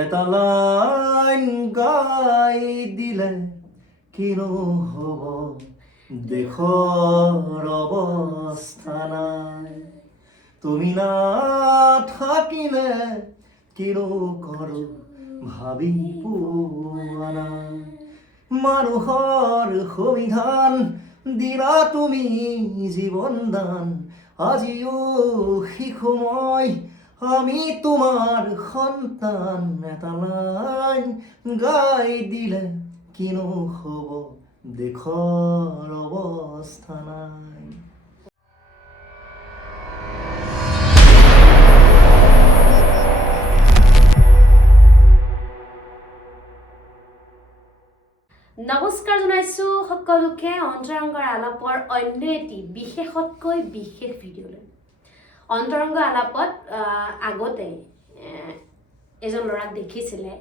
এটা লাইন গাই দিলে কিনো হ'ব দেশৰ অৱস্থা নাই তুমি নাথাকিলে কিনো কৰো ভাবি পোৱা নাই মানুহৰ সংবিধান দিলা তুমি জীৱন দান আজিও শিশু মই আমি তোমাৰ সন্তান এটা লাইন গাই দিলে কিনো হ'ব দেশৰ অৱস্থা নাই নমস্কাৰ জনাইছো সকলোকে অন্তৰংগৰ আলাপৰ অন্য এটি বিশেষতকৈ বিশেষ ভিডিঅ'লৈ অন্তৰংগ আলাপত আগতে এজন ল'ৰাক দেখিছিলে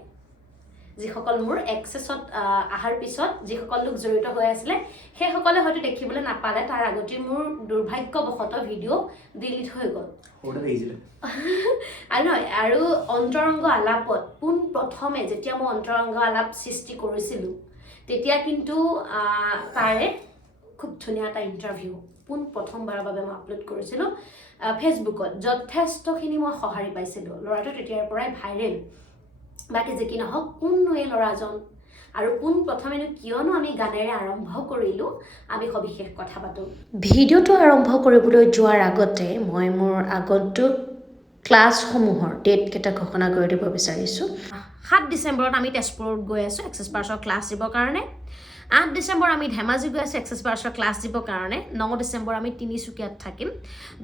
যিসকল মোৰ এক্সেছত আহাৰ পিছত যিসকল লোক জড়িত হৈ আছিলে সেইসকলে হয়তো দেখিবলৈ নাপালে তাৰ আগতে মোৰ দুৰ্ভাগ্যবশতঃ ভিডিঅ' ডিলিট হৈ গ'ল আৰু অন্তৰংগ আলাপত পোন প্ৰথমে যেতিয়া মই অন্তৰংগ আলাপ সৃষ্টি কৰিছিলোঁ তেতিয়া কিন্তু তাৰে খুব ধুনীয়া এটা ইণ্টাৰভিউ পোন প্ৰথমবাৰৰ বাবে মই আপলোড কৰিছিলোঁ ফেচবুকত যথেষ্টখিনি মই সঁহাৰি পাইছিলোঁ ল'ৰাটো তেতিয়াৰ পৰাই ভাইৰেল বাকী যে কি নহওক কোননো এই ল'ৰাজন আৰু পোন প্ৰথমেনো কিয়নো আমি গানেৰে আৰম্ভ কৰিলোঁ আমি সবিশেষ কথা পাতোঁ ভিডিঅ'টো আৰম্ভ কৰিবলৈ যোৱাৰ আগতে মই মোৰ আগন্তুক ক্লাছসমূহৰ ডেটকেইটা ঘোষণা কৰি দিব বিচাৰিছোঁ 7 ডিচেম্বৰত আমি তেজপুৰত গৈ আছোঁ এক্সেছ পাৰ্চৰ ক্লাছ দিবৰ কাৰণে 8 ডিচেম্বৰ আমি ধেমাজি গৈ আছোঁ এক্সেছ পাৰ্চৰ ক্লাছ দিবৰ কাৰণে 9 ডিচেম্বৰ আমি তিনিচুকীয়াত থাকিম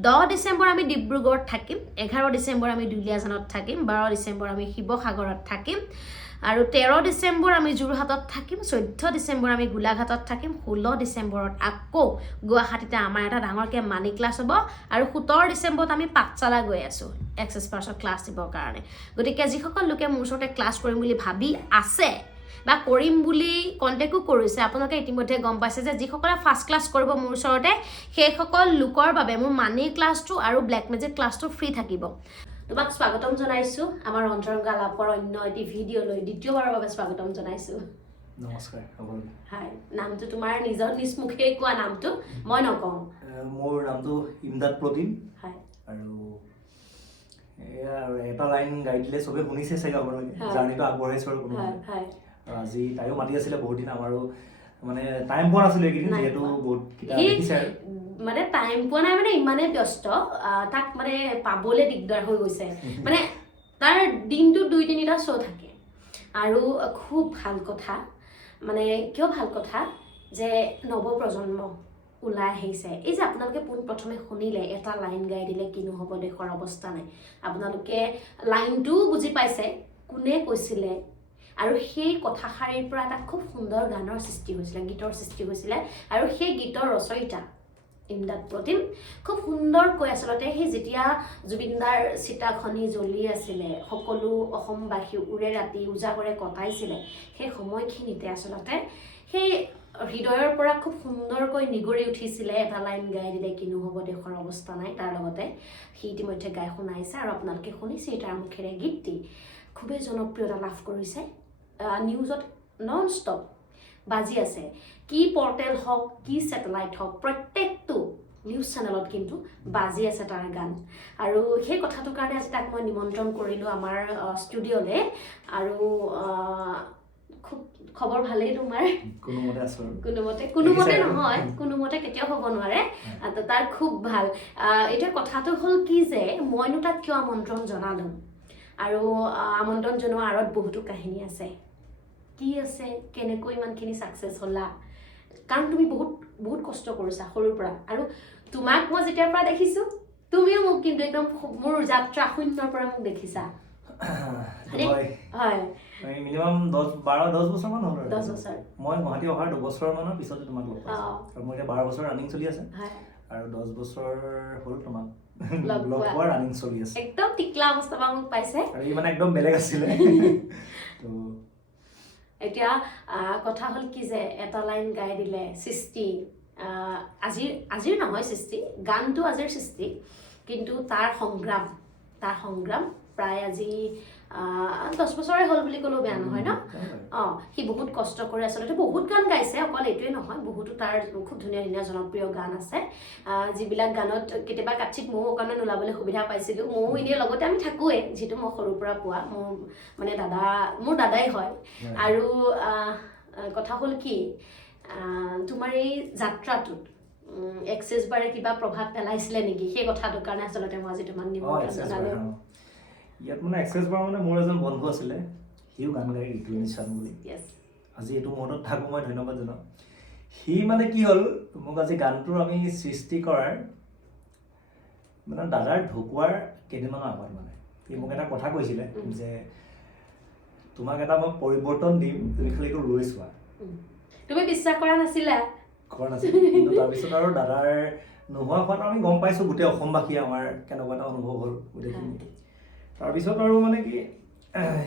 10 ডিচেম্বৰ আমি ডিব্ৰুগড়ত থাকিম 11 ডিচেম্বৰ আমি দুলিয়াজানত থাকিম 12 ডিচেম্বৰ আমি শিৱসাগৰত থাকিম আৰু 13 ডিচেম্বৰ আমি যোৰহাটত থাকিম 14 ডিচেম্বৰ আমি গোলাঘাটত থাকিম 16 ডিচেম্বৰত আকৌ গুৱাহাটীতে আমাৰ এটা ডাঙৰকৈ মানি ক্লাছ হ'ব আৰু 17 ডিচেম্বৰত আমি পাঠশালা গৈ আছোঁ এক্সেছ পাৰ্চৰ ক্লাছ দিবৰ কাৰণে গতিকে যিসকল লোকে মোৰ ওচৰতে ক্লাছ কৰিম বুলি ভাবি আছে বা কৰিম বুলি কণ্টেক্টো কৰিছে আপোনালোকে ইতিমধ্যে গম পাইছে যে যিসকলে ফাৰ্ষ্ট ক্লাছ কৰিব মোৰ ওচৰতে সেইসকল লোকৰ বাবে মোৰ মানি ক্লাছটো আৰু ব্লেক মেজিক ক্লাছটো ফ্ৰী থাকিব তোমাক স্বাগতম জনাইছোঁ আমাৰ অন্তৰংগ আলাপৰ অন্য এটি ভিডিঅ'লৈ দ্বিতীয়বাৰৰ বাবে স্বাগতম জনাইছোঁ নমস্কাৰ হাই নামটো তোমাৰ নিজৰ নিজ মুখে কোৱা নামটো মই নকওঁ মোৰ নামটো ইমদাদ প্ৰতিম হাই আৰু এটা লাইন গাই দিলে চবে শুনিছে চাগে আপোনালোকে জাৰ্ণিটো আগবঢ়াইছোঁ আৰু কোনো আজি তাইও মাতি আছিলে বহুত দিন আমাৰো মানে টাইম পোৱা নাছিলে এইকেইদিন যিহেতু বহুত কিতাপ দেখিছে আৰু মানে টাইম পোৱা নাই মানে ইমানেই ব্যস্ত তাক মানে পাবলৈ দিগদাৰ হৈ গৈছে মানে তাৰ দিনটো 2-3টা শ্ব' থাকে আৰু খুব ভাল কথা মানে কিয় ভাল কথা যে নৱপ্ৰজন্ম ওলাই আহিছে এই যে আপোনালোকে পোন প্ৰথমে শুনিলে এটা লাইন গাই দিলে কিনো হ'ব দেশৰ অৱস্থা নাই আপোনালোকে লাইনটোও বুজি পাইছে কোনে কৈছিলে আৰু সেই কথাষাৰিৰ পৰা এটা খুব সুন্দৰ গানৰ সৃষ্টি হৈছিলে গীতৰ সৃষ্টি হৈছিলে আৰু সেই গীতৰ ৰচয়িতা ইমদাদ প্ৰতিম খুব সুন্দৰকৈ আচলতে সেই যেতিয়া জুবিনদাৰ চিতাখনি জ্বলি আছিলে সকলো অসমবাসী উৰে ৰাতি উজাগৰে কটাইছিলে সেই সময়খিনিতে আচলতে সেই হৃদয়ৰ পৰা খুব সুন্দৰকৈ নিগৰি উঠিছিলে এটা লাইন গাই দিলে কিনো হ'ব দেশৰ অৱস্থা নাই তাৰ লগতে সি ইতিমধ্যে গাই শুনাইছে আৰু আপোনালোকে শুনিছে তাৰ মুখেৰে গীতটি খুবেই জনপ্ৰিয়তা লাভ কৰিছে নিউজত নন ষ্টপ বাজি আছে কি পৰ্টেল হওক কি ছেটেলাইট হওক প্ৰত্যেকটো নিউজ চেনেলত কিন্তু বাজি আছে তাৰ গান আৰু সেই কথাটোৰ কাৰণে আজি তাক মই নিমন্ত্ৰণ কৰিলোঁ আমাৰ ষ্টুডিঅ'লৈ আৰু খুব খবৰ ভালেই তোমাৰ কোনোমতে নহয় কোনোমতে কেতিয়াও হ'ব নোৱাৰে তাৰ খুব ভাল এতিয়া কথাটো হ'ল কি যে মইনো তাক কিয় আমন্ত্ৰণ জনালোঁ আৰু আমন্ত্ৰণ জনোৱাৰ আঁৰত বহুতো কাহিনী আছে কি আছে কেনেকৈ ইমানখিনি ছাকচেছ হ'লা কাৰণ তুমি বহুত কষ্ট কৰিছা সৰুৰ পৰা আৰু তোমাক মই যেতিয়াৰ পৰা দেখিছোঁ তুমিও মোক কিন্তু একদম মোৰ যাত্ৰা শূন্যৰ পৰা মোক দেখিছা হয় মিনিমাম 10 বছৰ মান হ'ল 10 বছৰ মই গুৱাহাটী অহাৰ 2 বছৰ মানৰ পিছতে তোমাক লগ পাইছোঁ আৰু মোৰ এতিয়া 12 বছৰ ৰানিং চলি আছে আৰু 10 বছৰ হ'ল তোমাক লগ পোৱা ৰানিং চলি আছে একদম টিকলা অৱস্থা পৰা মোক পাইছে আৰু ই মানে একদম বেলেগ আছিলে তো এতিয়া কথা হ'ল কি যে এটা লাইন গাই দিলে সৃষ্টি আজিৰ নহয় সৃষ্টি গানটো আজিৰ সৃষ্টি কিন্তু তাৰ সংগ্ৰাম প্ৰায় আজি 10 বছৰে হ'ল বুলি ক'লেও বেয়া নহয় ন সি বহুত কষ্ট কৰি আচলতে বহুত গান গাইছে অকল এইটোৱে নহয় বহুতো তাৰ খুব ধুনীয়া ধুনীয়া জনপ্ৰিয় গান আছে যিবিলাক গানত কেতিয়াবা কাঠিত ময়ো অকণমান ওলাবলৈ সুবিধা পাইছিলোঁ ময়ো এনেই লগতে আমি থাকোঁৱে যিটো মই সৰুৰ পৰা পোৱা মোৰ মানে মোৰ দাদাই হয় আৰু কথা হ'ল কি তোমাৰ এই যাত্ৰাটোত এক্সেছ বাৰে কিবা প্ৰভাৱ পেলাইছিলে নেকি সেই কথাটোৰ কাৰণে আচলতে মই আজি তোমাক নিমন্ত্ৰণ জনালোঁ ইয়াত মানে এক্সেছ বাৰ মানে মোৰ এজন বন্ধু আছিলে সিও গান গাই ঋতুনিচান বুলি আজি এইটো মুহূৰ্তত থাকোঁ মই ধন্যবাদ জনাওঁ সি মানে কি হ'ল মোক আজি গানটোৰ আমি সৃষ্টি কৰাৰ মানে দাদাৰ ঢুকুৱাৰ কেইদিনমানৰ আগত মানে সি মোক এটা কথা কৈছিলে যে তোমাক এটা মই পৰিৱৰ্তন দিম তুমি খালি এইটো লৈ চোৱা তুমি বিশ্বাস কৰা নাছিলা কৰা নাছিল কিন্তু তাৰপিছত আৰু দাদাৰ নোহোৱা হোৱাত আমি গম পাইছোঁ গোটেই অসমবাসী আমাৰ কেনেকুৱা এটা অনুভৱ হ'ল গোটেইখিনি তাৰপিছত আৰু মানে কি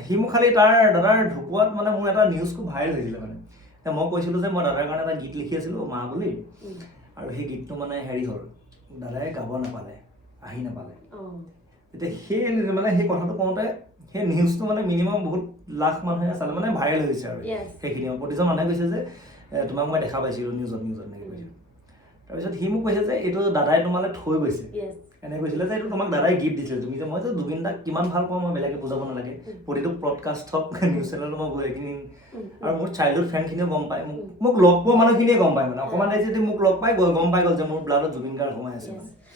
সি মোক খালি দাদাৰ ঢুকুৱাত মানে মোৰ এটা নিউজ খুব ভাইৰেল হৈছিলে মানে মই কৈছিলোঁ যে মই দাদাৰ কাৰণে এটা গীত লিখি আছিলোঁ মা বুলি আৰু সেই গীতটো মানে হেৰি হ'ল দাদাই গাব নাপালে আহি নাপালে এতিয়া সেই কথাটো কওঁতে সেই নিউজটো মানে মিনিমাম বহুত লাখ মানুহে চালে মানে ভাইৰেল হৈছে আৰু সেইখিনি প্ৰতিজন মানুহে কৈছে যে তোমাক মই দেখা পাইছিলোঁ নিউজত এনেকৈ কৈছিলোঁ তাৰপিছত সি মোক কৈছে যে এইটো দাদাই তোমালৈ থৈ গৈছে এনে কৈছিলে যে এইটো তোমাক দাদাই গিফ্ট দিছিলে তুমি যে মই যে জুবিন দাক কিমান ভাল পাওঁ মই বেলেগে বুজাব নালাগে প্ৰতিটো পডকাষ্ট হওক নিউজ চেনেলত মই গৈ কিনি আৰু মোৰ চাইল্ডহুড ফ্ৰেণ্ডখিনিও গম পায় মোক লগ পোৱা মানুহখিনিয়ে গম পায় মানে অকণমান যদি মোক লগ পাই গম পাই গ'ল যে মোৰ ব্লাডত জুবিন গাৰ্গ সোমাই আছে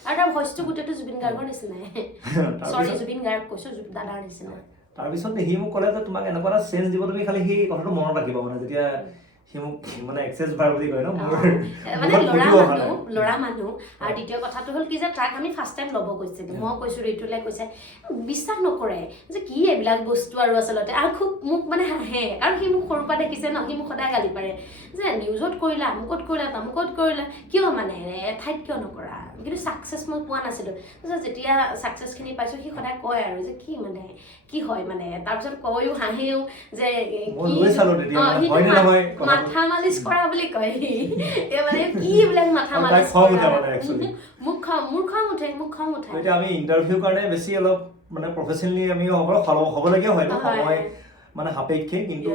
আৰু তাৰ ভইচটো গোটেইটো জুবিন গাৰ্গৰ নিচিনাই সৰি জুবিন গাৰ্গ কৈছোঁ দাদাৰ নিচিনা তাৰপিছত সি মোক ক'লে যে তোমাক এনেকুৱা এটা চেঞ্জ দিব তুমি খালি সেই কথাটো মনত ৰাখিবা মানে যেতিয়া সি মোক মানে এক্সেছ বাৰ বুলি কয় ন মানে ল'ৰা মানুহ আৰু দ্বিতীয় কথাটো হ'ল কি যে তাক আমি ফাৰ্ষ্ট টাইম ল'ব গৈছিলোঁ মই কৈছোঁ ঋতুলে কৈছে বিশ্বাস নকৰে যে কি এইবিলাক বস্তু আৰু আচলতে আৰু খুব মোক মানে হাঁহে কাৰণ সি মোক সৰুৰ পৰা দেখিছে ন সি মোক সদায় গালি পাৰে যে নিউজত কৰিলা আমুকত কৰিলা তামুকত কৰিলা কিয় মানে এঠাইত কিয় নকৰা কিন্তু ছাকচেছ মই পোৱা নাছিলোঁ তাৰপিছত যেতিয়া ছাকচেছখিনি পাইছোঁ সি সদায় কয় আৰু যে কি মানে কি হয় মানে তাৰপিছত কয়ো হাঁহেও যে মাথা মালিচ কৰা বুলি কয় মানে কি বিলাক মাথা মালিচ মোক খং উঠে এতিয়া আমি ইণ্টাৰভিউৰ কাৰণে বেছি অলপ মানে প্ৰফেচনেলি আমি হ'বলগীয়া হয় সময় মানে সাপেক্ষে কিন্তু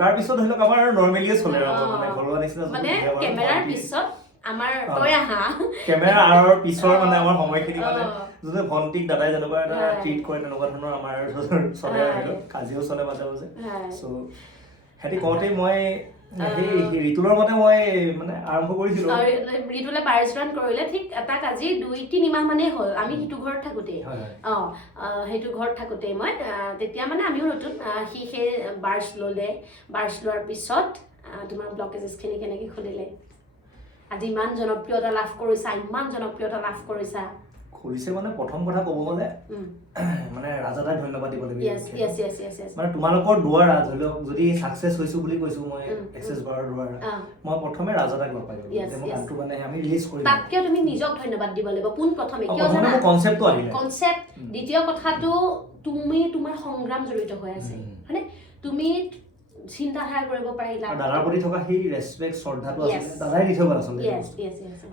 তাৰপিছত ধৰি লওক আমাৰ নৰ্মেলিয়ে চলে মানে ঘৰুৱা নিচিনা মানে কেমেৰাৰ পিছত আমাৰ তই আহা কেমেৰা আঁৰৰ পিছৰ মানে আমাৰ সময়খিনি মানে যদি ভণ্টিক দাদাই যেনেকুৱা এটা ট্ৰিট কৰে তেনেকুৱা ধৰণৰ আমাৰ চলে কাজিয়াও চলে মাজে মাজে চ' সিহঁতি কওঁতেই মই সেই ঋতুলৰ মতে মই মানে আৰম্ভ কৰিছিলোঁ ঋতুলে পাৰিশ্ৰণ কৰিলে ঠিক তাক আজি 2-3 মাহ মানেই হ'ল আমি সেইটো ঘৰত থাকোঁতেই সেইটো ঘৰত থাকোঁতেই মই তেতিয়া মানে আমিও নতুন সি সেই বাৰ্ছ লোৱাৰ পিছত তোমাৰ ব্লকেজেছখিনি কেনেকৈ খুলিলে আজি ইমান জনপ্ৰিয়তা লাভ কৰিছা খুলিছে মানে প্ৰথম কথা ক'ব গ'লে মানে ৰাজাদাক ধন্যবাদ দিব লাগিব মানে তোমালোকৰ দুৱাৰা ধৰি লওক যদি ছাকচেছ হৈছোঁ বুলি কৈছোঁ মই এক্সেছ বাৰৰ দুৱাৰা মই প্ৰথমে ৰাজাদাক লগ পাইছোঁ যে মই গানটো মানে আমি ৰিলিজ কৰিলোঁ তাতকৈ তুমি নিজক ধন্যবাদ দিব লাগিব পোনপ্ৰথমে কিয় জানা কনচেপ্টটো আহিলে কনচেপ্ট দ্বিতীয় কথাটো তুমি তোমাৰ সংগ্ৰাম জড়িত হৈ আছে হয়নে তুমি চিন্তাধাৰা কৰিব পাৰিলা দাদাৰ প্ৰতি থকা সেই ৰেছপেক্ট শ্ৰদ্ধাটো আছে দাদাই দি থৈ গ'ল আচলতে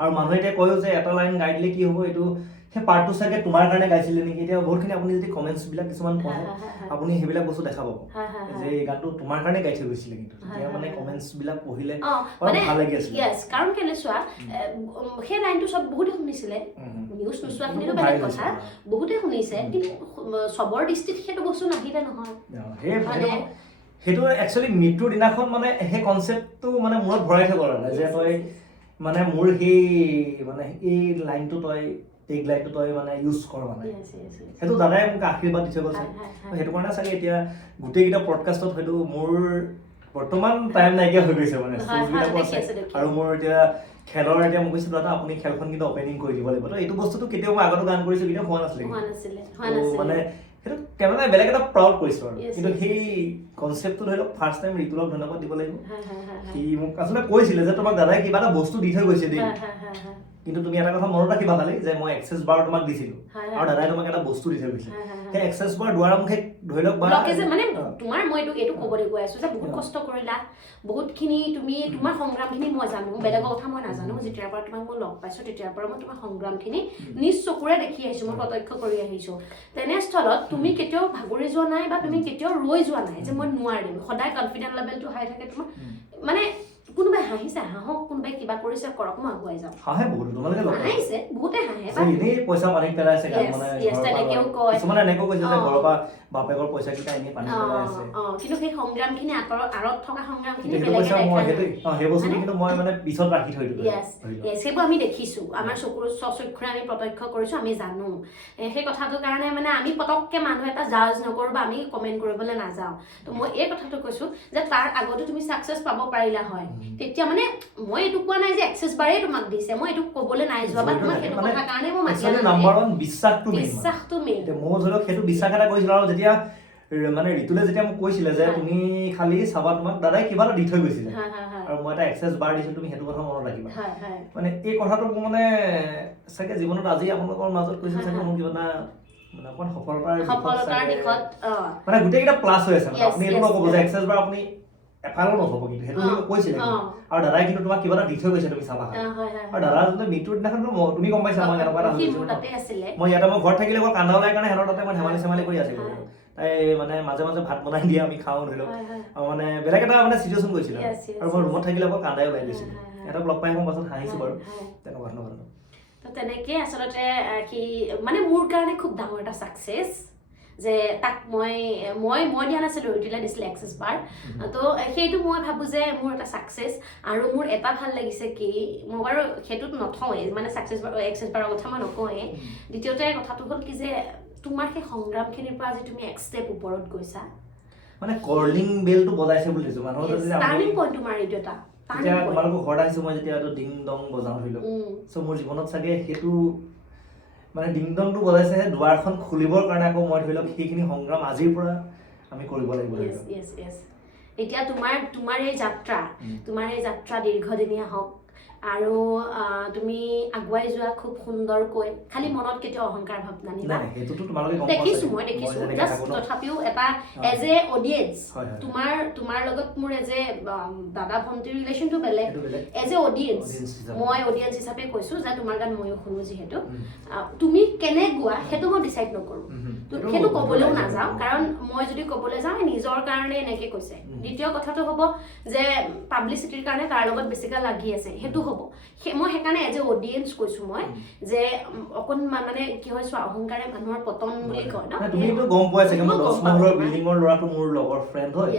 আৰু মানুহে এতিয়া কয়ও যে এটা লাইন গাই দিলে কি হ'ব এইটো সেই পাৰ্টটো চাগে তোমাৰ কাৰণে গাইছিলে নেকি এতিয়া বহুতখিনি আপুনি যদি কমেণ্টছবিলাক কিছুমান পঢ়ে আপুনি সেইবিলাক বস্তু দেখা পাব যে এই গানটো তোমাৰ কাৰণে গাই থৈ গৈছিলে কিন্তু তেতিয়া মানে কমেণ্টছবিলাক পঢ়িলে ভাল লাগি আছিলে কাৰণ কেলে চোৱা সেই লাইনটো চব বহুতে শুনিছিলে নিউজ নোচোৱাখিনিতো বেলেগ কথা বহুতে শুনিছে কিন্তু চবৰ দৃষ্টিত সেইটো বস্তু নাহিলে নহয় সেইটো একচুৱেলি মৃত্যুৰ দিনাখন মানে সেই কনচেপ্টটো মানে মূৰত ভৰাই থৈ গ'ল যে তই মানে মোৰ সেই মানে এই লাইনটো তই টেগ লাইনটো তই মানে ইউজ কৰ মানে সেইটো দাদাই মোক আশীৰ্বাদ দি থৈ গ'ল সেইটো কাৰণে চাগে এতিয়া গোটেইকেইটা পডকাষ্টত হয়তো মোৰ বৰ্তমান টাইম নাইকিয়া হৈ গৈছে মানে আৰু মোৰ এতিয়া খেলৰ এতিয়া মোক কৈছে দাদা আপুনি খেলখন কিন্তু অপেনিং কৰি দিব লাগিব তো এইটো বস্তুটো কেতিয়াও মই আগতো গান কৰিছোঁ কেতিয়াও হোৱা নাছিলে মানে সেইটো কেমেৰা বেলেগ এটা প্ৰাউড কৰিছোঁ আৰু কিন্তু সেই কনচেপ্টটো ধৰি লওক ফাৰ্ষ্ট টাইম ঋতুলক ধন্যবাদ দিব লাগিব সি মোক আচলতে কৈছিলে যে তোমাক দাদাই কিবা এটা বস্তু দি থৈ গৈছে দেই কিন্তু তুমি এটা কথা মনত ৰাখিবা খালি যে মই এক্সেছ বাৰ তোমাক দিছিলোঁ আৰু দাদাই তোমাক এটা বস্তু দি থৈ গৈছে সেই এক্সেছ বাৰ দুৱাৰা মোক সেই ধৰি লওক বা ব্লকেজ মানে তোমাৰ মই এইটো ক'বলৈ গৈ আছো যে বহুত কষ্ট কৰিলা বহুতখিনি তুমি তোমাৰ সংগ্ৰামখিনি মই জানো বেলেগৰ কথা মই নাজানো যেতিয়াৰ পৰা তোমাক মই লগ পাইছো তেতিয়াৰ পৰা মই তোমাৰ সংগ্ৰামখিনি নিজ চকুৰে দেখি আহিছো মই প্ৰত্যক্ষ কৰি আহিছো তেনেস্থলত তুমি কেতিয়াও ভাগৰি যোৱা নাই বা তুমি কেতিয়াও ৰৈ যোৱা নাই যে মই নোৱাৰিম সদায় কনফিডেন্ট লেভেলটো হাই থাকে তোমাৰ মানে কোনোবাই হাঁহিছে হাঁহক কোনোবাই কিবা কৰিছে কৰক মই আগুৱাই যাওঁ হাঁহে বহুত তোমালোকে হাঁহিছে বহুতে হাঁহে এনেই পইচা পানীত পেলাইছে মানে তেনেকেও কয় কিছুমানে এনেকৈ কৈছে যে ঘৰৰ পৰা বাপেকৰ পইচা কেইটা এনেই পানীত পেলাই আছে কিন্তু সেই সংগ্ৰামখিনি আঁৰত থকা সংগ্ৰামখিনি সেই বস্তুটো কিন্তু মই মানে পিছত ৰাখি থৈ দিলোঁ সেইবোৰ আমি দেখিছো আমাৰ চকুৰ স্বচক্ষুৰে আমি প্ৰত্যক্ষ কৰিছো আমি জানো সেই কথাটোৰ কাৰণে মানে আমি পটককে মানুহ এটা জাজ নকৰো বা আমি কমেণ্ট কৰিবলৈ নাযাওঁ তো মই এই কথাটো কৈছো যে তাৰ আগতে তুমি ছাকচেছ পাব পাৰিলা হয় তেতিয়া মানে মই এইটো কোৱা নাই যে এক্সেছ বাৰে তোমাক দিছে মই এইটো ক'বলৈ নাই যোৱা বা তোমাক সেইটো কথা কাৰণে মই মাতি আনিছো নাম্বাৰ 1 বিশ্বাসটো মেইন মই ধৰক সেইটো বিশ্বাস এটা কৰিছিলো আৰু যেতিয়া মানে ঋতুলে যেতিয়া মোক কৈছিলে যে তুমি খালি চাবা তোমাক দাদাই কিবা এটা দি থৈ গৈছিলে আৰু মই এটা এক্সেছ বাৰ দিছো তুমি সেইটো কথা মনত ৰাখিবা মানে এই কথাটো মোৰ মানে চাগে জীৱনত আজি আপোনালোকৰ মাজত কৈছো চাগে মোৰ কিবা এটা মানে অকণ সফলতাৰ দিশত মানে গোটেইকেইটা প্লাছ হৈ আছে আপুনি এইটো নক'ব যে এক্সেছ বাৰ আপুনি এফালো নহ'ব কিন্তু সেইটো মোক কৈছিলে আৰু দাদাই কিন্তু তোমাক কিবা এটা দি থৈ গৈছে তুমি চাবা আৰু দাদা যোনটো মৃত্যুৰ দিনাখন তুমি গম পাইছা মই এনেকুৱা এটা মই ইয়াতে মই ঘৰত থাকিলে মই কান্দা ওলাই কাৰণে সিহঁতৰ তাতে মই ধেমালি কৰি আছিলো তাই মানে মাজে মাজে ভাত বনাই দিয়ে আমি খাওঁ ধৰি লওক আৰু মানে বেলেগ এটা মানে চিটুৱেশ্যন গৈছিলে আৰু মই ৰুমত থাকিলে আকৌ কান্দাই ওলাই গৈছিলোঁ সিহঁতক লগ পাই মই পাছত হাঁহিছোঁ বাৰু তেনেকুৱা ধৰণৰ তেনেকৈ আচলতে কি মানে মোৰ কাৰণে খুব ডাঙৰ এটা ছাকচেছ যে তাক মই দিয়া নাছিলোঁ ঋতুলে দিছিলে এক্সেছ বাৰ তো সেইটো মই ভাবোঁ যে মোৰ এটা ছাকচেছ আৰু মোৰ এটা ভাল লাগিছে কি মই বাৰু সেইটোত নথওঁৱেই মানে ছাকচেছ বাৰ এক্সেছ বাৰৰ কথা মই নকওঁৱেই দ্বিতীয়তে কথাটো হ'ল কি যে তোমাৰ সেই সংগ্ৰামখিনিৰ পৰা আজি তুমি এক ষ্টেপ ওপৰত গৈছা মানে কলিং বেলটো বজাইছে বুলি দিছো মানুহৰ টাৰ্নিং পইণ্ট তোমাৰ এইটো এটা এতিয়া তোমালোকৰ ঘৰত আহিছো মই যেতিয়া এইটো ডিং ডং বজাওঁ ধৰি লওক চ' মোৰ জীৱনত চাগে সেইটো মানে ডিং ডংটো বজাইছে দুৱাৰখন খুলিবৰ কাৰণে আকৌ মই ধৰি লওক সেইখিনি সংগ্ৰাম আজিৰ পৰা আমি কৰিব লাগিব এতিয়া তোমাৰ এই যাত্ৰা দীৰ্ঘদিনীয়া হওক আৰু তুমি আগুৱাই যোৱা খুব সুন্দৰকৈ খালি মনত কেতিয়াও অহংকাৰ ভাৱ নানিবা দেখিছো মই জাষ্ট তথাপিও এটা এজ এ অডিয়েঞ্চ তোমাৰ লগত মোৰ এজ এ দাদা ভণ্টিৰ ৰিলেশ্যনটো বেলেগ এজ এ অডিয়েঞ্চ মই অডিয়েঞ্চ হিচাপে কৈছো যে তোমাৰ গান ময়ো শুনো যিহেতু তুমি কেনে গোৱা সেইটো মই ডিচাইড নকৰো সেইটো ক'বলৈও নাযাওঁ কাৰণ মই যদি ক'বলৈ যাওঁ নিজৰ কাৰণে এনেকে কৈছে দ্বিতীয় কথাটো হ'ব যে পাব্লিচিটিৰ কাৰণে তাৰ লগত বেছিকৈ লাগি আছে সেইটো হ'ব মই সেইকাৰণে এজ এ অডিয়েঞ্চ কৈছো মই যে অকণমান মানে কি হয় চোৱা অহংকাৰে মানুহৰ পতন বুলি কয় ন তুমিতো গম পোৱাই চাগে মই 10 নম্বৰৰ বিল্ডিঙৰ ল'ৰাটো মোৰ লগৰ ফ্ৰেণ্ড হয়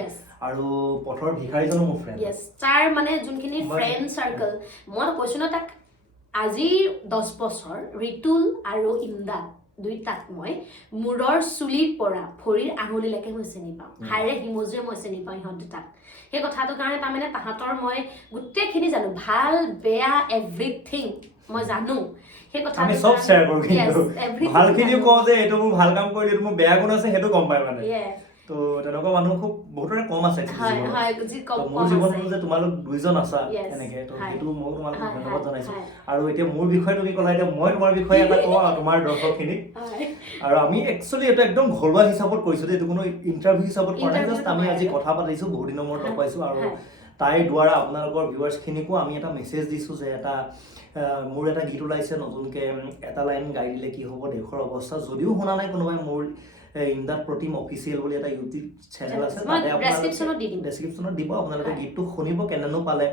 আৰু পথৰ ভিখাৰীজনো মোৰ ফ্ৰেণ্ড তাৰ মানে যোনখিনি ফ্ৰেণ্ড চাৰ্কল মই কৈছো ন তাক আজি 10 বছৰ ঋতুল আৰু ইমদাদ দুইটাক মই মূৰৰ চুলিৰ পৰা ভৰিৰ আঙুলিলৈকে মই চিনি পাওঁ হাড়ে হিমজুৱে মই চিনি পাওঁ ইহঁত দুটাক সেই কথাটোৰ কাৰণে তাৰমানে তাহাঁতৰ মই গোটেইখিনি জানো ভাল বেয়া এভৰিথিং মই জানো সেই কথা আমি সব শ্বেয়াৰ কৰো কিন্তু ভালখিনিও কওঁ যে এইটো মোৰ ভাল কাম কৰিলে এইটো মোৰ বেয়া গুণ আছে সেইটো গম পাই মানে তো তেনেকুৱা মানুহ খুব বহুতৰে কম আছে মোৰ জীৱনত যে তোমালোক দুইজন আছা এনেকে তো সেইটো মই তোমালোকক ধন্যবাদ জনাইছো আৰু এতিয়া মোৰ বিষয়ে তুমি ক'লা এতিয়া মই তোমাৰ বিষয়ে এটা কওঁ তোমাৰ দৰ্শকখিনিক আৰু আমি একচুৱেলি এইটো একদম ঘৰুৱা হিচাপত কৰিছো এইটো কোনো ইণ্টাৰভিউ হিচাপত কৰা নাই জাষ্ট আমি আজি কথা পাতিছো বহুত দিনৰ মূৰত লগ পাইছো আৰু তাইৰ দ্বাৰা আপোনালোকৰ ভিউৱাৰ্ছখিনিকো আমি এটা মেছেজ দিছো যে এটা মোৰ এটা গীত ওলাইছে নতুনকে এটা লাইন গাই দিলে কি হ'ব দেশৰ অৱস্থা যদিও শুনা নাই কোনোবাই মোৰ ইমদাদ প্ৰতিম অফিচিয়েল বুলি এটা ইউটিউব চেনেল আছে তাতে ডেছক্ৰিপশ্যনত দিব আপোনালোকে গীতটো শুনিব কেনেনো পালে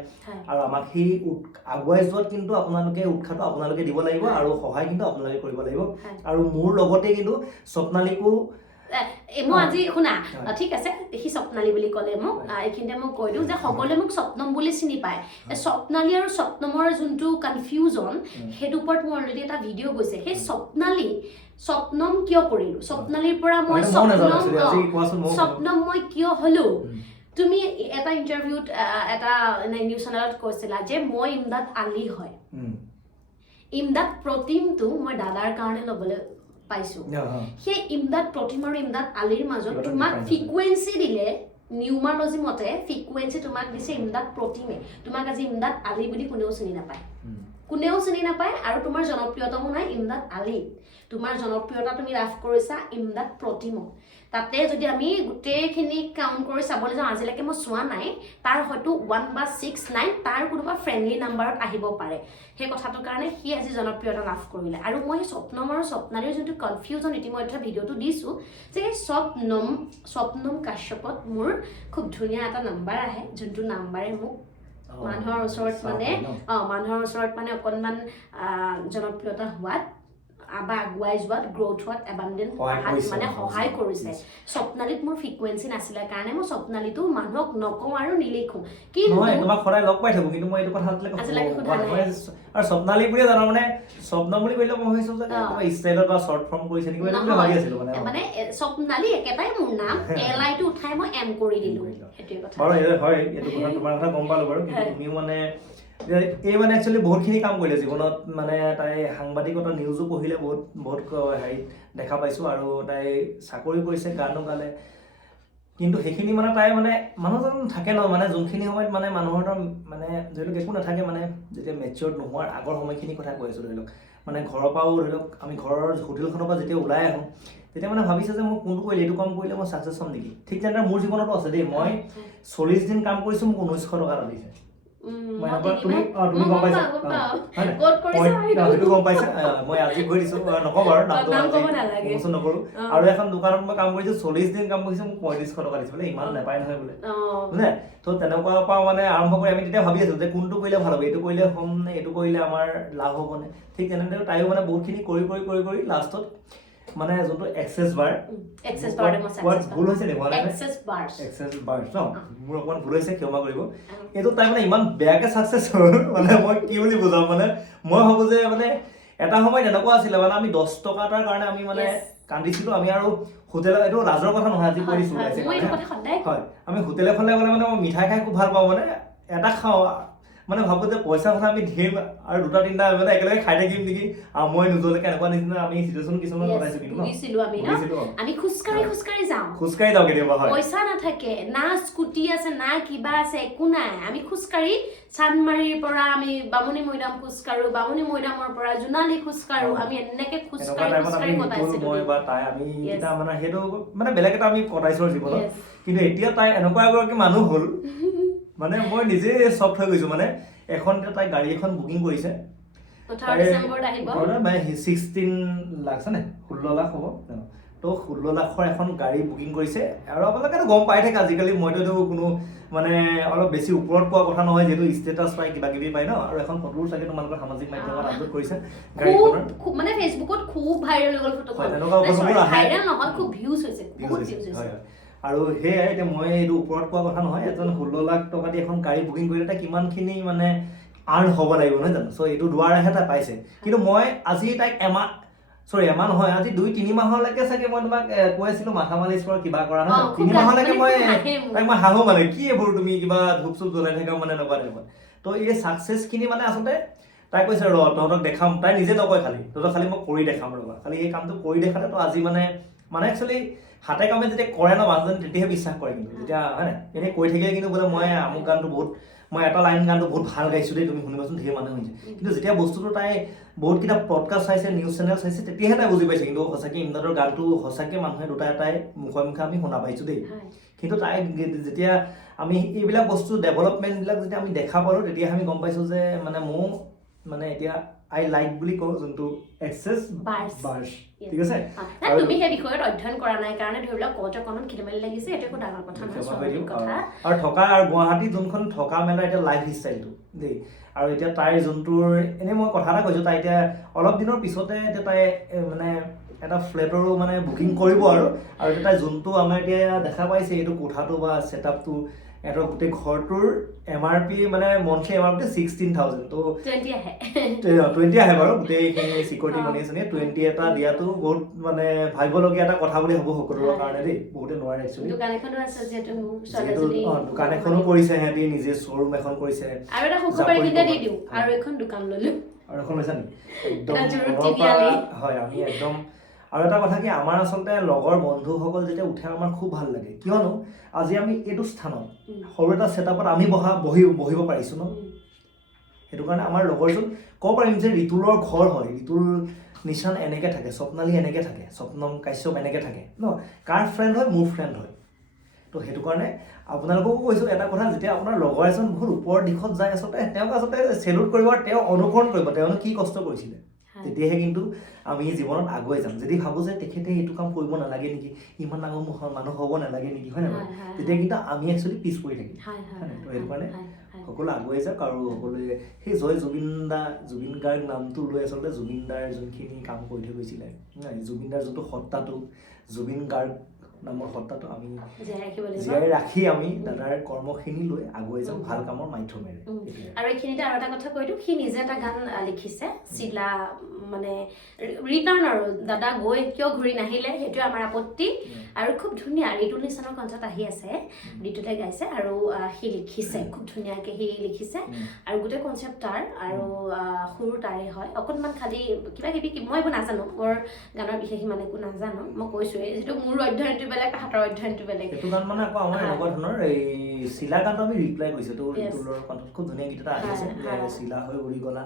আৰু আমাক সেই আগুৱাই যোৱাত কিন্তু আপোনালোকে উৎসাহটো আপোনালোকে দিব লাগিব আৰু সহায় কিন্তু আপোনালোকে কৰিব লাগিব আৰু মোৰ লগতে কিন্তু স্বপ্নালীকো মই আজি শুনা ঠিক আছে সি স্বপ্নালী বুলি ক'লে মোক এইখিনিতে মই কৈ দিওঁ যে সকলোৱে মোক স্বপ্নম বুলি চিনি পায় স্বপ্নালী আৰু স্বপ্নমৰ যোনটো কনফিউজন সেইটো ওপৰত মোৰ অলৰেডি এটা ভিডিঅ' গৈছে সেই স্বপ্নম কিয় কৰিলো স্বপ্নালীৰ পৰা মই স্বপ্নম মই কিয় হলো তুমি এটা ইণ্টাৰভিউত এটা নিউজ চেনেলত কৈছিলা যে মই ইমদাদ আলী হয় ইমদাদ প্ৰতিমটো মই দাদাৰ কাৰণে ল'বলৈ পাইছো সেই ইমদাদ প্ৰতিম আৰু ইমদাদ আলীৰ মাজত তোমাক ফ্ৰিকুৱেঞ্চি দিলে নিউমাৰলজি মতে ফ্ৰিকুৱেঞ্চি তোমাক দিছে ইমদাদ প্ৰতিমে তোমাক আজি ইমদাদ আলী বুলি কোনেও চিনি নাপায় আৰু তোমাৰ জনপ্ৰিয়তাও নাই ইমদাদ আলী তোমাৰ জনপ্ৰিয়তা তুমি লাভ কৰিছা ইমদাদ প্ৰতিমত তাতে যদি আমি গোটেইখিনি কাউণ্ট কৰি চাবলৈ যাওঁ আজিলৈকে মই চোৱা নাই তাৰ হয়তো 1 বা 6 9 তাৰ কোনোবা ফ্ৰেণ্ডলি নাম্বাৰত আহিব পাৰে সেই কথাটোৰ কাৰণে সি আজি জনপ্ৰিয়তা লাভ কৰিলে আৰু মই স্বপ্নম আৰু স্বপ্নালীৰ যোনটো কনফিউজন ইতিমধ্যে ভিডিঅ'টো দিছোঁ যে এই স্বপ্নম কাশ্যপত মোৰ খুব ধুনীয়া এটা নাম্বাৰ আহে যোনটো নাম্বাৰে মোক মানুহৰ ওচৰত মানে অকণমান জনপ্ৰিয়তা হোৱাত বা আগুৱাই যোৱাত গ্ৰ'থ হোৱাত মানে সহায় কৰিছে স্বপ্নালীত মোৰ ফ্ৰিকুৱেঞ্চি নাছিলে কাৰণে মই স্বপ্নালীটো মানুহক নকওঁ আৰু নিলিখোঁ কিন্তু তোমাক সদায় লগ পাই থাকোঁ কিন্তু মই এইটো কথা আজিলৈকে সোধা নাই আৰু স্বপ্নালী বুলিয়ে জানো মানে স্বপ্ন বুলি ক'লে মই ভাবিছোঁ যে কিবা ষ্টাইলত বা শ্বৰ্ট ফৰ্ম কৰিছে নেকি ভাবি আছিলোঁ মানে স্বপ্নালী একেটাই মোৰ নাম এলাইটো উঠাই মই এম কৰি দিলোঁ সেইটোৱে কথা বাৰু হয় এইটো কথা তোমাৰ কথা গম পালোঁ বাৰু কিন্তু তুমিও মানে এই মানে একচুৱেলি বহুতখিনি কাম কৰিলে জীৱনত মানে তাই সাংবাদিকতা নিউজো পঢ়িলে বহুত হেৰিত দেখা পাইছোঁ আৰু তাই চাকৰি কৰিছে গানো গালে কিন্তু সেইখিনি মানে তাই মানে মানুহজন থাকে ন মানে যোনখিনি সময়ত মানে মানুহৰ মানে ধৰি লওক একো নাথাকে মানে যেতিয়া মেচিয়ৰ্ড নোহোৱাৰ আগৰ সময়খিনিৰ কথা কৈ আছোঁ ধৰি লওক মানে ঘৰৰ পৰাও ধৰি লওক আমি ঘৰৰ হোটেলখনৰ পৰা যেতিয়া ওলাই আহোঁ তেতিয়া মানে ভাবিছে যে মই কোনটো কৰিলে এইটো কাম কৰিলে মই ছাকচেছ হ'ম নেকি ঠিক তেনেদৰে মোৰ জীৱনতো আছে দেই মই 40 দিন কাম কৰিছোঁ মোক 1900 টকা এটা দিছে তুমি গম পাইছা সেইটো গম পাইছা মই আজি গৈ দিছোঁ নকওঁ বাৰু নামটো নকৰোঁ আৰু এখন দোকানত মই কাম কৰিছোঁ 40 দিন কাম কৰিছোঁ মোক 3500 টকা দিছে বোলে ইমান নাপায় নহয় বোলে বুজিলে তো তেনেকুৱা পৰা মানে আৰম্ভ কৰি আমি তেতিয়া ভাবি আছোঁ যে কোনটো কৰিলে ভাল হ'ব এইটো কৰিলে হ'ম নে এইটো কৰিলে আমাৰ লাভ হ'বনে ঠিক তেনেদৰে তাইও মানে বহুতখিনি কৰি লাষ্টত মানে যোনটো এক্সেছ বাৰ ভুল হৈছে নেকি এক্সেছ বাৰ ন মোৰ অকণমান ভুল হৈছে ক্ষমা কৰিব এইটো তাই মানে ইমান বেয়াকে ছাকচেছ হ'ল মানে মই কি বুলি বুজাম মানে মই ভাবোঁ যে মানে এটা সময়ত এনেকুৱা আছিলে মানে আমি 10 টকা এটাৰ কাৰণে আমি মানে কান্দিছিলোঁ আমি আৰু হোটেল এইটো লাজৰ কথা নহয় আজি কৈ দিছোঁ হয় আমি হোটেল এখনলৈ গ'লে মানে মই মিঠাই খাই খুব ভাল পাওঁ মানে এটা খাওঁ মানে ভাবোঁ যে পইচা কথা আমি ধেৰ আৰু 2-3টা মানে একেলগে খাই থাকিম নেকি মই নোযোৱালৈকে এনেকুৱা নিচিনা আমি চিটুৱেশ্যন কিছুমান বনাইছোঁ কিন্তু আমি খোজকাঢ়ি যাওঁ কেতিয়াবা পইচা নাথাকে না স্কুটি আছে না কিবা আছে একো নাই আমি খোজকাঢ়ি চান্দমাৰীৰ পৰা আমি বামুণী মৈদাম খোজকাঢ়ো বামুণী মৈদামৰ পৰা জোনালী খোজকাঢ়ো আমি এনেকে খোজকাঢ়ি কটাইছিলোঁ আমি মানে সেইটো মানে বেলেগ এটা আমি কটাইছোঁ জীৱনত কিন্তু এতিয়া তাই এনেকুৱা এগৰাকী মানুহ হ'ল মানে মই নিজে চক হৈ গৈছোঁ মানে এখন তাই গাড়ী এখন বুকিং কৰিছে 16 লাখ নে 16 লাখ হ'ব তো 16 লাখৰ এখন গাড়ী বুকিং কৰিছে আৰু আপোনালোকেতো গম পাই থাকে আজিকালি মইতো কোনো মানে অলপ বেছি ওপৰত কোৱা কথা নহয় যিহেতু ষ্টেটাছ পাই কিবা কিবি পাই ন আৰু এখন ফটো চাগে তোমালোকৰ সামাজিক মাধ্যমত আপলোড কৰিছে গাড়ীখনৰ মানে ফেচবুকত খুব ভাইৰেল হৈ গ'ল ফটোখন ভাইৰেল নহয় খুব ভিউজ হৈছে আৰু সেয়াই এতিয়া মই এইটো ওপৰত কোৱা কথা নহয় এজন 16 লাখ টকা দি এখন গাড়ী বুকিং কৰিলে তাই কিমানখিনি মানে আৰ্ণ হ'ব লাগিব নহয় জানো চ' এইটো দুৱাৰহে তাই পাইছে কিন্তু মই আজি তাইক এমাহ নহয় আজি 2-3 মাহলৈকে চাগে মই তোমাক কৈ আছিলোঁ মাথা মালিচ কৰা কিবা কৰা নহয় 3 মাহলৈকে মই তাইক মই হাঁহো মানে কি এইবোৰ তুমি কিবা ধূপ চুপ জ্বলাই থাকা মানে এনেকুৱা টাইপত তো এই ছাকচেছখিনি মানে আচলতে তাই কৈছে তহঁতক দেখাম তাই নিজে নকয় তহঁতক খালি মই কৰি দেখাম ৰ'বা খালি এই কামটো কৰি দেখালে তো আজি মানে একচুৱেলি হাতে কামে যেতিয়া কৰে ন মানুহজন তেতিয়াহে বিশ্বাস কৰে কিন্তু যেতিয়া হয় নাই এনেই কৈ থাকিলে কিন্তু বোলে মই আমুক গানটো মই এটা লাইন গানটো বহুত ভাল গাইছোঁ দেই তুমি শুনিবাচোন ধেৰ মানুহ হৈছে কিন্তু যেতিয়া বস্তুটো তাই বহুতকেইটা পডকাষ্ট চাইছে নিউজ চেনেল চাইছে তেতিয়াহে তাই বুজি পাইছে কিন্তু সঁচাকৈ ইমদাদৰ গানটো সঁচাকৈ মানুহে এটাই মুখে আমি শুনা পাইছোঁ দেই কিন্তু তাই যেতিয়া আমি এইবিলাক বস্তু ডেভেলপমেণ্টবিলাক যেতিয়া আমি দেখা পালোঁ তেতিয়াহে আমি গম পাইছোঁ যে মানে মোৰ মানে এতিয়া আই লাইক বুলি কওঁ যোনটো এক্সেছ বাৰ্ছ ঠিক আছে তুমি সেই বিষয়ত অধ্যয়ন কৰা নাই কাৰণে ধৰি লওক কওঁতে অকণমান খেলিমেলি লাগিছে এইটো একো ডাঙৰ কথা নহয় আৰু থকা আৰু গুৱাহাটী যোনখন থকা মেলা এতিয়া লাইফ ষ্টাইলটো দেই আৰু এতিয়া তাইৰ যোনটোৰ এনেই মই কথা এটা কৈছোঁ তাই এতিয়া অলপ দিনৰ পিছতে এতিয়া তাই মানে এটা ফ্লেটৰো মানে বুকিং কৰিব আৰু এতিয়া তাই যোনটো আমাৰ এতিয়া দেখা পাইছে এইটো কোঠাটো বা ছেটআপটো এটা গোটেই ঘৰটোৰ MRP মানে মন্থলি MRP 16,000 তো 20 আহে বাৰু গোটেইখিনি চিকিউৰিটি মানি আছে 20 এটা দিয়াটো বহুত মানে ভাবিবলগীয়া এটা কথা বুলি হ'ব সকলোৰে কাৰণে দেই বহুতে নোৱাৰে একচুৱেলি দোকান এখনো কৰিছে সিহঁতি নিজে শ্ব'ৰুম এখন কৰিছে আৰু এটা সুখবৰী কিন্তু দি দিওঁ আৰু এখন দোকান ল'লো আৰু এখন লৈছা নেকি একদম হয় আমি একদম আৰু এটা কথা কি আমাৰ আচলতে লগৰ বন্ধুসকল যেতিয়া উঠে আমাৰ খুব ভাল লাগে কিয়নো আজি আমি এইটো স্থানত সৰু এটা ছেটআপত আমি বহিব পাৰিছোঁ ন সেইটো কাৰণে আমাৰ লগৰজন ক'ব পাৰিম যে ৰিতুলৰ ঘৰ হয় ৰিতুল নিশান এনেকৈ থাকে, স্বপ্নালী এনেকৈ থাকে, স্বপ্নম কাশ্যপ এনেকৈ থাকে ন, কাৰ ফ্ৰেণ্ড হয়, মোৰ ফ্ৰেণ্ড হয়। তো সেইটো কাৰণে আপোনালোককো কৈছোঁ এটা কথা, যেতিয়া আপোনাৰ লগৰ এজন বহুত ওপৰৰ দিশত যায় আচলতে তেওঁক আচলতে চেলুট কৰিব আৰু তেওঁ অনুসৰণ কৰিব তেওঁনো কি কষ্ট কৰিছিলে, তেতিয়াহে কিন্তু আমি জীৱনত আগুৱাই যাম। যদি ভাবোঁ যে তেখেতে এইটো কাম কৰিব নালাগে নেকি, ইমান ডাঙৰ মানুহ হ'ব নালাগে নেকি, হয় নহয়, তেতিয়া কিন্তু আমি একচুৱেলি পিছ পৰি থাকিম। তো সেইটো কাৰণে সকলো আগুৱাই যাওক আৰু সকলোৱে সেই জুবিন গাৰ্গ নামটো লৈ আচলতে জুবিনদাৰ যোনখিনি কাম কৰি থৈ গৈছিলে, জুবিনদাৰ যোনটো সত্তাটো, জুবিন গাৰ্গ নামৰ সত্তাটো আমি জীয়াই ৰাখি আমি দাদাৰ কৰ্মখিনি লৈ আগুৱাই যাওঁ ভাল কামৰ মাধ্যমেৰে। আৰু এইখিনিতে আৰু এটা কথা কৈ দিওঁ, সি নিজে এটা গান লিখিছে, চিলা মানে ৰিটাৰ্ণ আৰু দাদা গৈ কিয় ঘূৰি নাহিলে, সেইটোৱে আমাৰ আপত্তি। আৰু খুব ধুনীয়া ঋতুল নিচানৰ কণ্ঠত আহি আছে, ঋতুতে গাইছে আৰু সি লিখিছে খুব ধুনীয়াকৈ সি লিখিছে আৰু গোটেই কনচেপ্ট তাৰ আৰু সুৰ তাৰে হয়। অকণমান খালি কিবা কিবি মই এইবোৰ নাজানো, মোৰ গানৰ বিশেষ ইমান একো নাজানো, মই কৈছোঁৱে যিটো মোৰ অধ্যয়নটো বেলেগ, হাতৰ অধ্যয়নটো বেলেগ। সেইটো গান মানে আকৌ আমাৰ এনেকুৱা ধৰণৰ এই চিলা গানটো আমি ৰিপ্লাই কৰিছোঁ, তো ঋতুলৰ কণ্ঠত খুব ধুনীয়া গীত এটা আহিছে যে চিলা হৈ উৰি গলা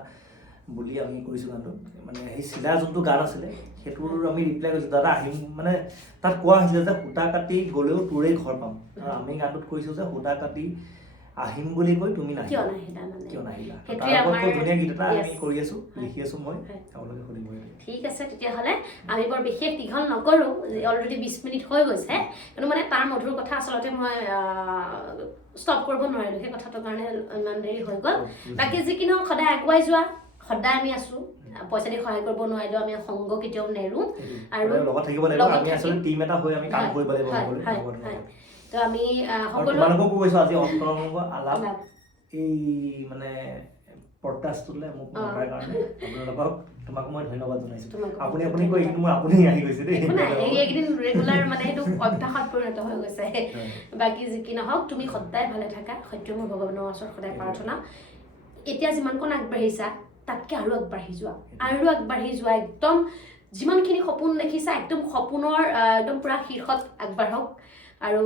বুলি আমি কৰিছোঁ গানটো। মানে সেই চিলা যোনটো গান আছিলে সেইটোৰ আমি ৰিপ্লাই কৰিছোঁ, দাদা আহিম, মানে তাত কোৱা হৈছিলে যে সূতা কাটি গ'লেও তোৰেই ঘৰ পাম, আৰু আমি গানটোত কৈছোঁ যে সূতা কাটি আহিম বুলি কৈ তুমি নাহিলা, কিয় নাহিলা। তাৰ ওপৰত খুব ধুনীয়া গীত এটা আমি কৰি আছোঁ, লিখি আছোঁ মই, আপোনালোকে শুনিব। ঠিক আছে, তেতিয়াহ'লে আমি বৰ বিশেষ দীঘল নকৰোঁ, অলৰেডি 20 মিনিট হৈ গৈছে, কিন্তু মানে তাৰ মধুৰ কথা আচলতে মই ষ্টপ কৰিব নোৱাৰিলোঁ, সেই কথাটোৰ কাৰণে ইমান দেৰি হৈ গ'ল। বাকী যি কি নহওক সদায় আগুৱাই যোৱা, সদায় আমি আছোঁ, পইচা দি সহায় কৰিব নোৱাৰিলেও আমি সংগ কেতিয়াও নেৰোঁ আৰু লগত থাকিব লাগিব, আমি আচলতে টিম এটা হৈ আমি কাম কৰিব লাগিব। তো আমি সকলোকো কৈছোঁ আজি অন্তৰংগ আলাপ এই মানে পডকাষ্টটোলৈ মোক মতাৰ কাৰণে তোমাক মই ধন্যবাদ জনাইছোঁ। আপুনি কৈ এইটো মোৰ আপুনি আহি গৈছে দেই, এইকেইদিন ৰেগুলাৰ মানে এইটো অভ্যাসত পৰিণত হৈ গৈছে। বাকী যি কি নহওক তুমি সদায় ভালে থাকা, সত্য মোৰ ভগৱানৰ ওচৰত সদায় প্ৰাৰ্থনা। এতিয়া যিমানকণ আগবাঢ়িছা তাতকৈ আৰু আগবাঢ়ি যোৱা, একদম যিমানখিনি সপোন দেখিছা একদম সপোনৰ একদম পূৰা শীৰ্ষত আগবাঢ়ক। আৰু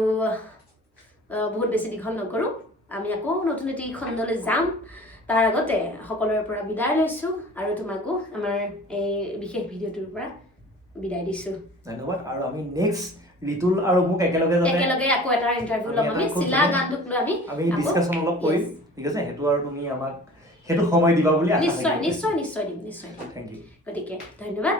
বহুত বেছি দীঘল নকৰোঁ, আমি আকৌ নতুন এটি খণ্ডলৈ যাম। তাৰ আগতে সকলোৰে পৰা বিদায় লৈছোঁ আৰু তোমাকো আমাৰ এই বিশেষ ভিডিঅ'টোৰ পৰা বিদায় দিছোঁ। ধন্যবাদ। আৰু আমি নেক্সট ঋতুল আৰু মোক একেলগে আকৌ এটা ইণ্টাৰভিউ ল'ম, আমি চিলা গানটোক লৈ আমি ডিছকাশ্যন অলপ কৰিম, ঠিক আছে। সেইটো আৰু তুমি আমাক সেইটো সময় দিবা বুলি নিশ্চয় দিম। Thank you. গতিকে ধন্যবাদ।